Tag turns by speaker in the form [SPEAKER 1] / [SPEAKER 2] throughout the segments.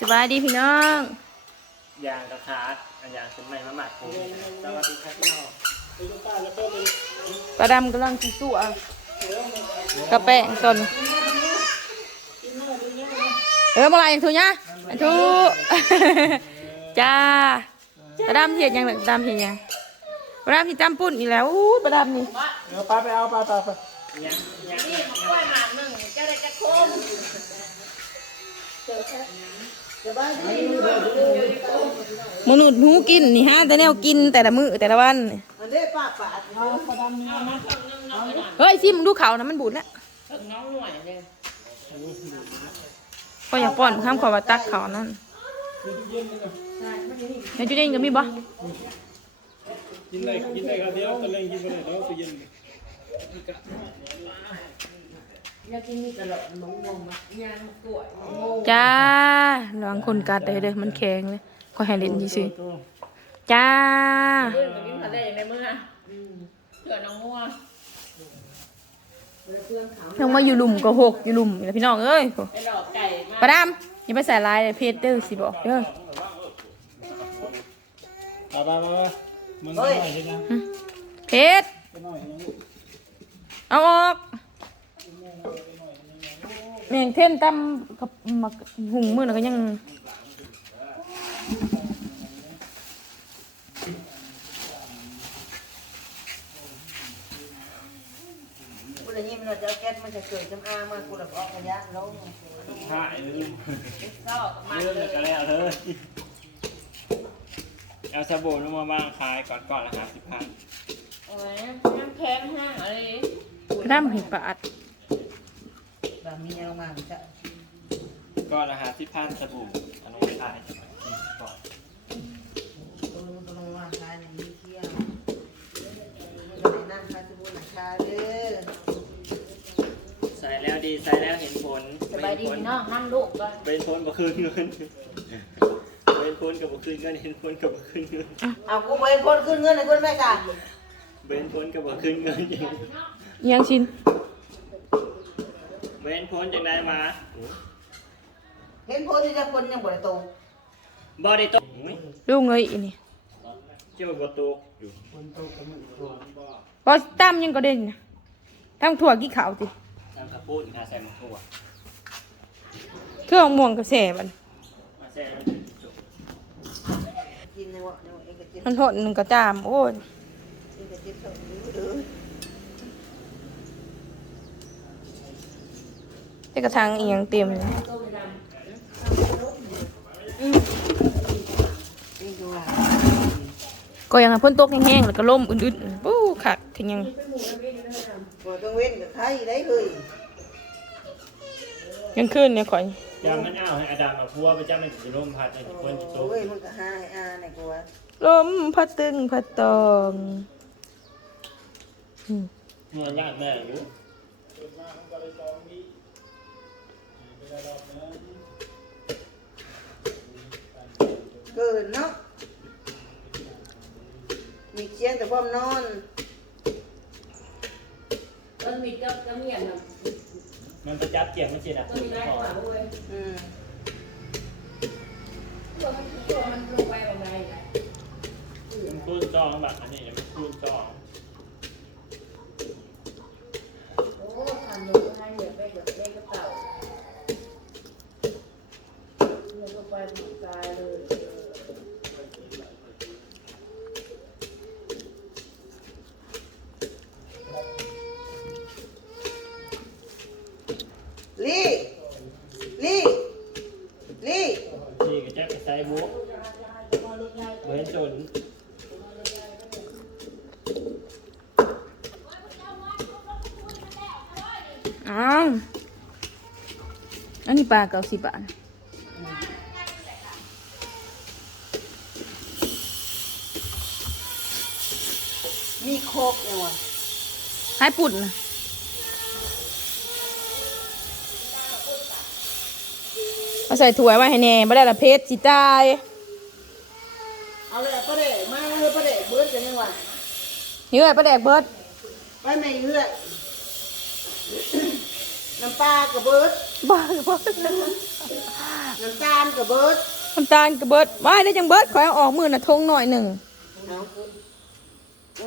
[SPEAKER 1] สบายดีพี่น้อง
[SPEAKER 2] ยางกระทาดอันยางเป็นไม้มะหมัดผมสวัสดีครับพี่น้อง
[SPEAKER 1] ปลาดำกำลังสิสู้อะกระแป้งตนเออมาลายอย่างทูเนี่ยอันทูจ้าปลาดำเห็ดหยังหรือปลาดำเห็ดหยังปลาดำที่จำปุ่นอีกแล้วอู้ปลาดำนี่
[SPEAKER 3] เดี๋ยวปลาไปเอาปลาต่อไป
[SPEAKER 2] ยังยัง
[SPEAKER 1] มนุษย์หูกินนี่ฮะแต่แนวกินแต่ละมือแต่ละวัน
[SPEAKER 3] เฮ้
[SPEAKER 1] ยซิมดูเขานะมันบูดแล้วก็อย่าป้อนข้ามขอว่าตักเขานั่นในจุดเย็นก็มีบ่
[SPEAKER 3] กินได้กินได้ครับเดี๋ยวตะเลงกินไปเลยแล้วไปเย็น
[SPEAKER 1] จ้าระวังคนกัดเลยเด้อมันแข็งเลยก็ให้เล่นยี่สิจ้า
[SPEAKER 4] ทะเลในเมื่อเกิดน้องงัว
[SPEAKER 1] ยังมาอยู่หลุมก็หกอยู่หลุมนี่แหละพี่น้องเอ้ยโห
[SPEAKER 4] ไปหลอกไก่มา
[SPEAKER 1] ปลาดำอย่าไปใส่ลายเลยเพจเด้อสิบอกเด้อ
[SPEAKER 3] ปลาปลาปลามึงไม่ได้ใช่ไหม
[SPEAKER 1] เพจ
[SPEAKER 3] ไปหน่อยยังลูก
[SPEAKER 1] เอาออก เมียงเท่นตำกับมักหุงมือแล้วก็ยัง
[SPEAKER 5] กูเลยยิ้มเราจะเอาแก๊สมันจะเกิดจำอางมากูเลยออกระยะลง
[SPEAKER 2] ถ่ายลืม
[SPEAKER 4] ชอบมา
[SPEAKER 2] ลืมแล้วก็แล้วเลยเอาสบู่ลงมาบ้างขายก่อนก่อนละห้าสิบพัน
[SPEAKER 4] เอาไว้น้ำแข็งห้างอะไร
[SPEAKER 1] ปลาดำเห็นปลาอัด
[SPEAKER 5] แบบ มีเอามาจะ
[SPEAKER 2] ก่อนละห้าสิบพันสบู่อันนู้นขายก่อน
[SPEAKER 5] ตัวมันก็ลงมาคายในนี้เที่ยวมันก็เลยนั่งคาสบู่หนักชาเด้อ
[SPEAKER 2] ใส่แล้วดีใส่แล้วเห็นผล
[SPEAKER 4] สบายดีพี่น้องนั่งลูกก่อน
[SPEAKER 2] เป็นผลบ่คืนเงินเป็นผลกับบ่คืนเงินเห็นผลกับบ่คืนเงิน
[SPEAKER 5] เอากูไปพ่นขึ้นเงินให้คนแม่กัน
[SPEAKER 2] เป็นผลกับบ่คืนเงินจริง
[SPEAKER 1] อิหยังชิน
[SPEAKER 2] เว้นพ้นจากได้มา
[SPEAKER 5] เห็นพ่นที่จะคนยังบ่ได้โต
[SPEAKER 2] บ่ได้ตกอุ้ย
[SPEAKER 1] ลูกเงยอีนี่
[SPEAKER 2] เจ้าบ่ตกอยู่
[SPEAKER 1] บอสตั้มยังก็เด่นนะตั้มถั่วกี่ขาวติ
[SPEAKER 2] น้ำข้าวปุ้นหาใส่หมะถั่ว
[SPEAKER 1] เครื่องม่วงกระแสมัน
[SPEAKER 2] มาแซ่บ
[SPEAKER 5] กินในวะในวะเองก็กิน
[SPEAKER 1] มันหดหนึ่งกระจามโอ้ย
[SPEAKER 5] เองก็กินสองนิ้วเด้อ
[SPEAKER 1] แต่กระทางอีหยังเต็มเลย
[SPEAKER 5] เองก็ว่า
[SPEAKER 1] ก็ยังให้พ่นตกแห้งๆแล้วก็ล่มอึดๆปู้ขัดถึงยัง
[SPEAKER 5] บ่ต้องเว้นกับใครได้เลย
[SPEAKER 1] ยังขึ้นเนี่ยข่อย
[SPEAKER 2] จำมันเอาให้อดัมมาพัวไปจ้ามันจะร่มพัดในคนจะตก
[SPEAKER 5] โอ้ยมันก็หาให้อาในกูว่า
[SPEAKER 1] ลมพัดตึงพัดตองอืม
[SPEAKER 2] เมื่อยากแม่อยู่
[SPEAKER 5] เกินเนาะ มีเชียงแต่ความนอน
[SPEAKER 4] ต้นมีเจ้าเจ้าเมียนนะ
[SPEAKER 2] มันประจับเกี่ยงมันเสียนะ
[SPEAKER 4] ต้นมีได้กว่าเว้ย
[SPEAKER 5] อืม
[SPEAKER 4] ตัวมันตัวมันลงไปประมาณไหน
[SPEAKER 2] มันคูนจองแบบอันนี้มันคูนจอง
[SPEAKER 4] โอ้ทำลงให้เหลือไปเหลือเล็กกระเต่าเหลือลงไปตายเลย
[SPEAKER 5] ลี่ลี่ลี่
[SPEAKER 2] นี่ก็จะไปใส่บุกเว้นจน
[SPEAKER 1] อ้าวอันนี้ปลาเก้าสิบบาท
[SPEAKER 5] มีโคกเนี่ยวะ
[SPEAKER 1] ให้ปุ่นนะ มาใส่ถ้วยไว้ให้แน่ไม่ได้ละเพชรสิตาย
[SPEAKER 5] เอาเลยประเดะมาเลยประเดะเบิร์ดกันยังวะ
[SPEAKER 1] นี่เลยประแดกเบิด
[SPEAKER 5] ไปไม่เรื่อยน้ำปลากับเบิร์ด
[SPEAKER 1] บ้ากับเบิด
[SPEAKER 5] น้ำตาลกับเบิร์ด
[SPEAKER 1] น้ำตาลกับเบิดไม่ได้จังเบิดขอให้ออกมือน่ะทงหน่อยหนึ่ง
[SPEAKER 5] เนาะ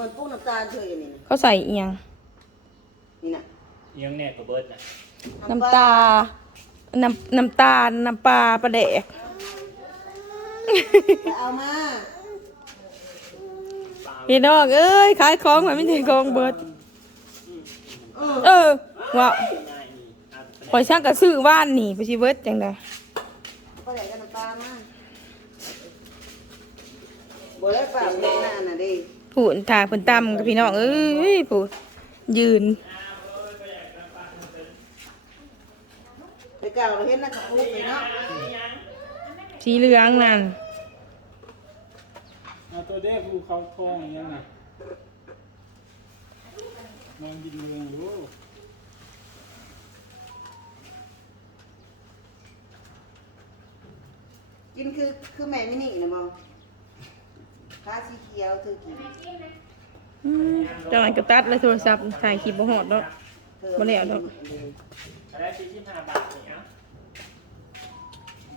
[SPEAKER 5] มันปุ๊บน้ำตาลเธออย่างนี้นะ
[SPEAKER 1] เขาใส่เอียง
[SPEAKER 5] นี่นะ
[SPEAKER 2] ยังแน่กับเบิร์ดนะ
[SPEAKER 1] น้ำตา น้ำน้ำตาลน้ำปลาปลาแดก
[SPEAKER 5] ไปเอามา
[SPEAKER 1] พี่น้องเอ้ยขายของมันไม่ใช่ของเบิด เออว้าว
[SPEAKER 2] ง่ายนี่อะ
[SPEAKER 1] คอยช่างกระซื้อว่านนี่ไปชิเบิดจังได
[SPEAKER 5] ก็ได้กันน้ำตาลมาบ่ได้ฝากเล็กหน้าน่ะดิ
[SPEAKER 1] ผูนถ่ายผนตำกับพี่น้องเอ้ยผูนยืน
[SPEAKER 5] ไป เก่าเราเห็นนะกับปุ๊บเลยเนาะ
[SPEAKER 1] สีเหลืองนั่น
[SPEAKER 3] เอาตัวเด็กภูเขาทองอย่างนั้นน่ะนอนกินเมืองอยู่
[SPEAKER 5] กินคือคือแม่ไม่นี่นะมองผ้าสีเขียวเธอกิน
[SPEAKER 1] อืมจังหวะก็ตัดเลยโทรศัพท์ถ่ายคลิปบ่ฮอดดอก
[SPEAKER 5] เธอ
[SPEAKER 1] บ่แล้วดอก
[SPEAKER 2] อะไรสี่สิบห้าบาทนี่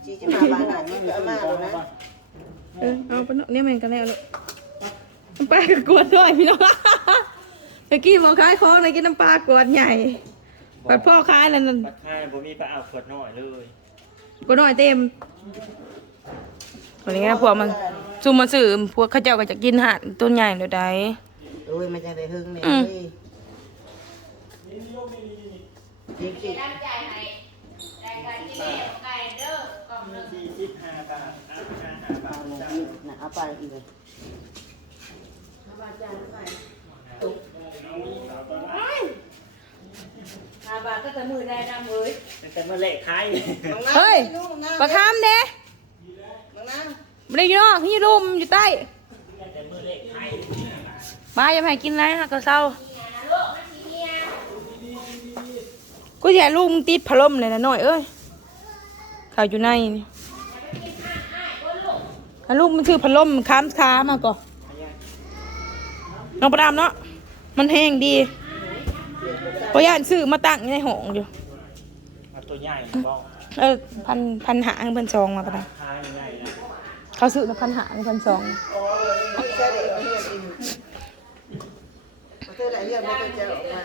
[SPEAKER 2] เอะ
[SPEAKER 5] จีจะมาบ้านไหนมันก็เอามาแล้วนะ
[SPEAKER 1] เออเอาไปเนาะเนี่ยแม่งกันแล้วลูกน้ำปลากกวดด้วยพี่น้องเมื่อกี้บอกขายของเลยกินน้ำปลากวดใหญ่ปัดพ่อขายแล้วนั่น
[SPEAKER 2] บัดค่ายบ่มีปลาเอาขวดน้อยเลย
[SPEAKER 1] กวดน้อยเต็มวันนี้พวกมันซุ่มมาซื้อพวกเขาเจ้าก็จะกินห่านต้นใหญ่เดี๋ยวใด
[SPEAKER 5] โอ้ยมันจะได้หึงแม่
[SPEAKER 1] อืม
[SPEAKER 5] เฮ้ยจริงจริง
[SPEAKER 4] รับจ่ายให้รายกา เอา
[SPEAKER 5] ไปอีกเลย
[SPEAKER 4] ห้าบาทก็จะมือได้ดำเอ้ย
[SPEAKER 2] แต่มาเละขาย
[SPEAKER 1] เฮ้ยปลาคามเด้
[SPEAKER 5] น้องน้
[SPEAKER 1] ไม่ได้อยู่นอกพี่รุมอยู่ใต้
[SPEAKER 2] แต่มือเละขาย
[SPEAKER 1] มาอย่าให้กินไรนะก็เศร้ากูอยากลูกมึงติดพัดลมเลยนะหน่อยเอ้ยเขาอยู่ในนี่ แล้วลูกมันถือพัดลมค้ามค้ามาก่อนน้องประดามเนาะมันแห้งดีพอย่านซื้อมาตั้งในห้องอยู่
[SPEAKER 2] เอาตัวใหญ่บ้อง
[SPEAKER 1] เออพันพันหางพันซองมาประดาม
[SPEAKER 2] ขายใหญ่นะ
[SPEAKER 1] เขาซื้อมาพันหางพันซองำ
[SPEAKER 5] ใช่เด็กเขาเรียนอินเธอได้เรียนไม่เคยเจอออกมา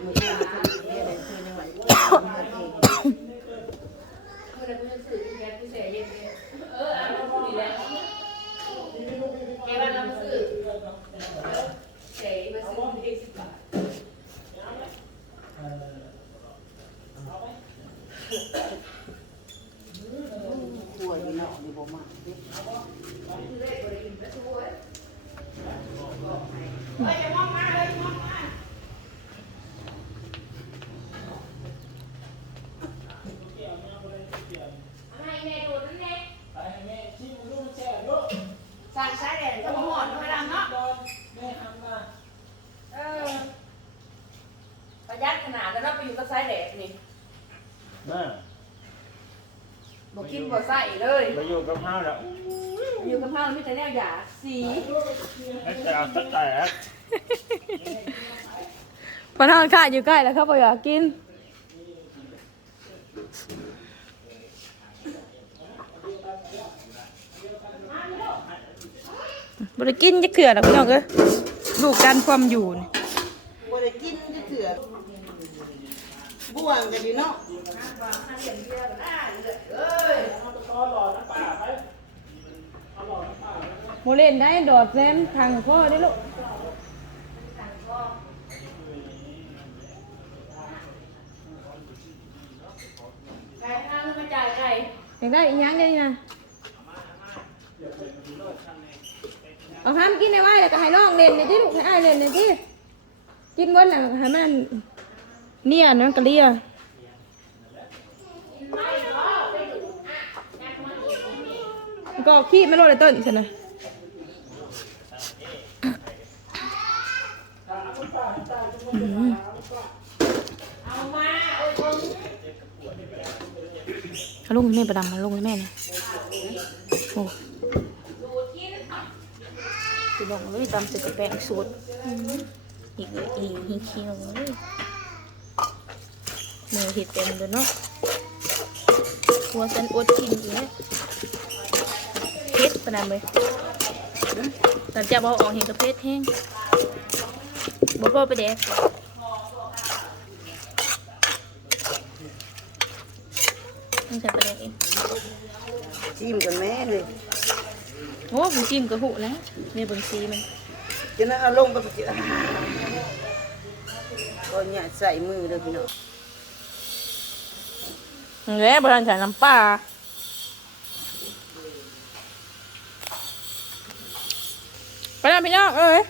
[SPEAKER 5] มือที่มันเรียนอะไรคือในวันที่มันเอง
[SPEAKER 4] มือได้มือสื่อแกผู้เสียเย็นเออเอาลูกดีแล้วแกว่าเราซื้อเสียมาซื้อเด็กสิบบาท
[SPEAKER 5] ขัวอยู่เนาะอยู่บ่มาดิ
[SPEAKER 4] ให้แม่ดูนั่นแน่สั่งใช้แดดจะมาหอดไม่ดังเนาะเออ ประหยัดขนาดแล้วเราไปอยู่กับไซแดดนี่
[SPEAKER 2] น่า
[SPEAKER 4] บอกกินบ่ใส่เลย
[SPEAKER 2] มาอยู่กับข้าวแล้ว
[SPEAKER 4] อยู่กับข้าวมีแต่แนวหยาสี
[SPEAKER 2] แต่เอาตั้งแต่
[SPEAKER 1] พันห้างค่าอยู่ใกล้แล้วเขาบอกอยากกินบริกินจะเขื่อนหรอกพี่น้องเอ้ยลูกดันความอยู่นี่
[SPEAKER 5] บ่ได้กินจะเถื่อบ่วงกันอยู่เนาะ
[SPEAKER 1] โมเล่นได้ดอดแซมทางพ่อได้ลูก
[SPEAKER 4] ไก่ข้าวมาจ่ายไก่
[SPEAKER 1] อยากได้อีกอย่างเดียวนี่นะเอาห้ามกินในไว้แล้วก็ให้น้องเล่นในที่ลูกให้อ้ายเล่นในที่กินก้นแล้วให้มันเนี่ยนะกะเลียก็ขี้ไม่รอดเลยต้นใช่ไหม
[SPEAKER 4] เอา
[SPEAKER 1] ลูกแม่ประดำมาลูกแม่เนี่ยโอ้
[SPEAKER 4] ดูดกิน
[SPEAKER 5] คือ
[SPEAKER 1] น้องเลยตำใส่กระแป้งสูตรอีกเลยอีหิเคียเลยมือเห็ดเต็มเลยเนาะหัวฉันอดกินอยู่เนี่ยเผ็ดปานนั้นเลยแตอนจะบอกออกเห็นกระเพชรแห้ง บ่พอไปแดกต้องใส่ไปแดกเอง
[SPEAKER 5] จิ้มกันแม่เลย
[SPEAKER 1] โอ้บุจิ้มกระหุแล้วนี่เบางซีมัน
[SPEAKER 5] จะนั้นเอาลงไปจิก็เนี่ยใส่มือเลยพี่น้อง
[SPEAKER 1] แล้วบรันใส่น้ำปลาไปแล้วพี่น้องเอ้ย